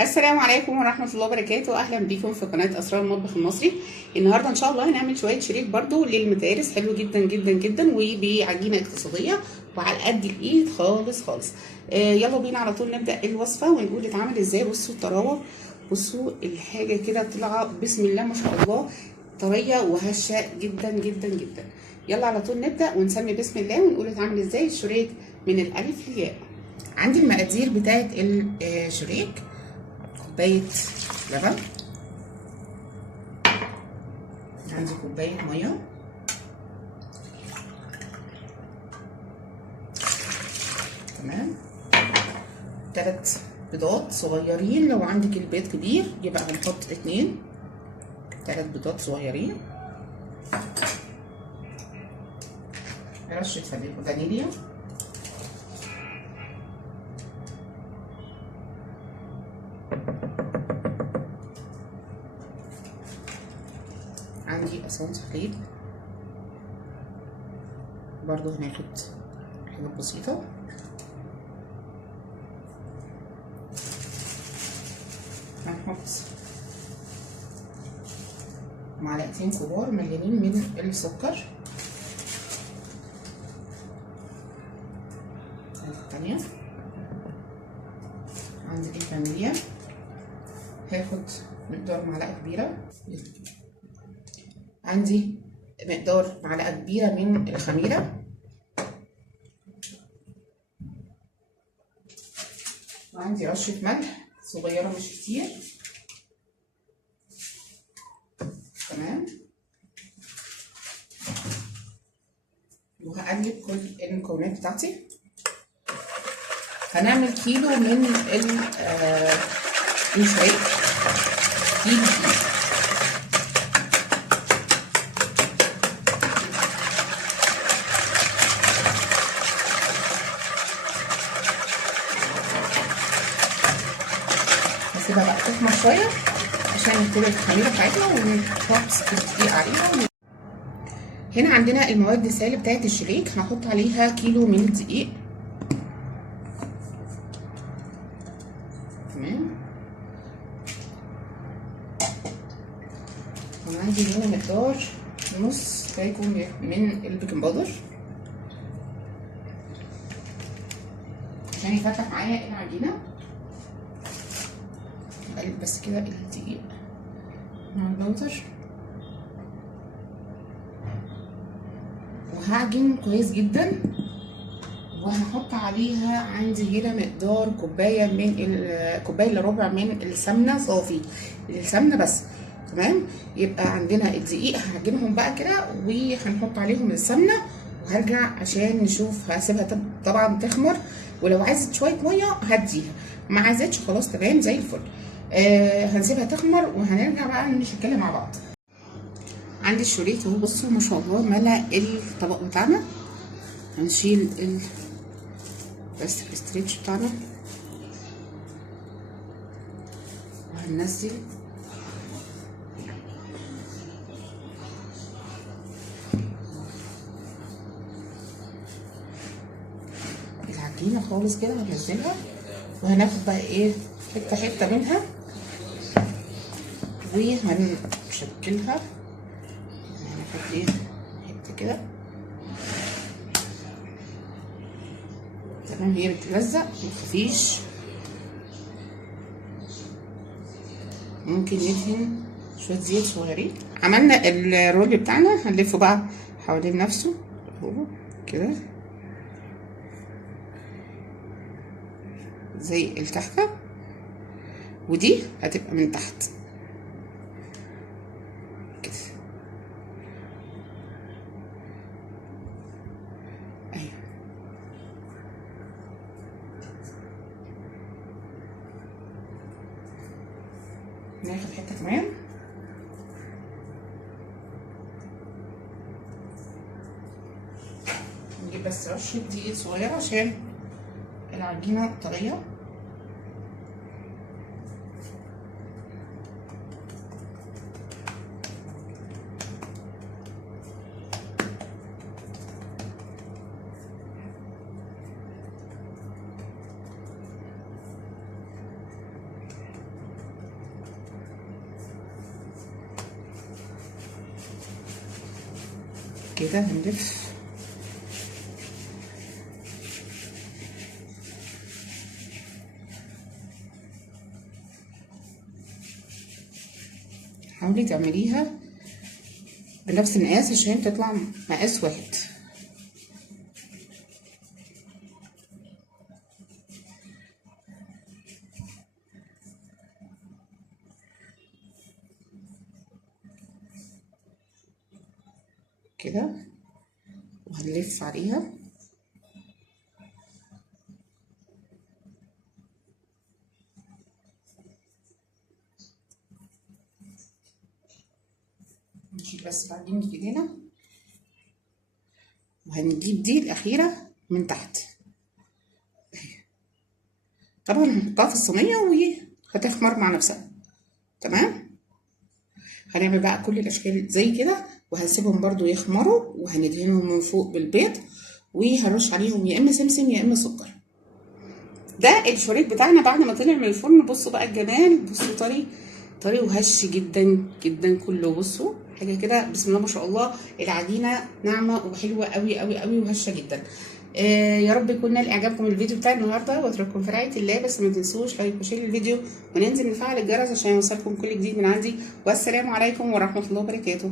السلام عليكم ورحمة الله وبركاته. أهلا بيكم في قناة أسرار المطبخ المصري. النهاردة إن شاء الله هنعمل شوية شريك برضو للمدارس، حلو جدا جدا جدا وبعجينة اقتصادية وعلى قد الإيد خالص خالص. يلا بينا على طول نبدأ الوصفة ونقول اتعمل إزاي. بصوا الطراوة، بصوا الحاجة كده طالعة بسم الله ما شاء الله، طرية وهشة جدا جدا جدا. يلا على طول نبدأ ونسمي بسم الله ونقول اتعمل إزاي الشريك من الألف للياء. عندي المقادير بتاعت الشريك: كوباية لبن، عندي كوباية مية، تمام، 3 بيضات صغيرين، لو عندك البيض كبير يبقى هنحط 2، 3 بيضات صغيرين، رشة فانيليا، عندي اسانس حليب برضو هناخد حاجة بسيطة، هنحط 2 معلقتين كبار مليانين من السكر، الثانية عندي الفانيليا هاخد مقدار معلقة كبيرة، عندي مقدار معلقة كبيرة من الخميرة، وعندي رشة ملح صغيرة مش كتير، تمام، وهقلب كل المكونات بتاعتي. هنعمل كيلو من الشريك، كيلو هسيبها بقى تخمر شويه عشان نبتدي الخميره بتاعتنا ونحط الدقيق عليها. هنا عندنا المواد السائله بتاعت الشريك، هنحط عليها كيلو من الدقيق، تمام، وعندي هنا مقدار نص كاكو من البيكنج باودر عشان يفتح معايا العجينه. هقلب بس كده الدقيق مع الباودر وهعجن كويس جدا، وهحط عليها عندي هنا مقدار كوبايه من كوبايه الا ربع من السمنه صافي، السمنه بس، تمام. يبقى عندنا الدقيق هعجنهم بقى كده وهنحط عليهم السمنه، وهرجع عشان نشوف. هسيبها طبعا تخمر، ولو عايزه شويه ميه هديها، ما عايزتش خلاص تمام زي الفل. هنسيبها تخمر وهنرجع بقى نتكلم مع بعض. عندي الشريك اهو، بصوا ما شاء الله ملا الطبق بتاعنا. هنشيل الاسترتش بتاعنا وهننزل العجينه خالص كده، هننزلها وهناخد بقى ايه حته حته منها وهنشكلها، هناخد ايه حته كده، تمام، هي بتلزق متخافيش. ممكن ندهن شويه زيت صغيرين. عملنا الرول بتاعنا، هنلفه بقى حوالين نفسه اهو كده زي الكحكه، ودي هتبقى من تحت كده، ايوه، ناخد حته كمان، نجيب بس رشه دقيق صغيره عشان العجينه طريه، كده هنلف. حاولي تعمليها بنفس المقاس عشان تطلع مقاس واحد. كده وهنلف عليها. نشيل بس العجين في ايدينا، وهنجيب دي الاخيره من تحت طبعا هنحطها في الصينيه وهتخمر مع نفسها. تمام. هنعمل بقى كل الاشكال زي كده، وهنسيبهم برضو يخمروا، وهندهنهم من فوق بالبيض، وهنرش عليهم يا اما سمسم يا اما سكر. ده الشريط بتاعنا بعد ما طلع من الفرن. بصوا بقى الجمال، بصوا طري طري وهش جدا جدا كله. بصوا حاجه كده بسم الله ما شاء الله. العجينه ناعمه وحلوه قوي قوي قوي وهشه جدا. يا رب يكون نال اعجابكم الفيديو بتاع النهارده، واترككم في رعايه الله. بس ما تنسوش لايك وشير الفيديو، وننزل نفعل الجرس عشان يوصلكم كل جديد من عندي. والسلام عليكم ورحمه الله وبركاته.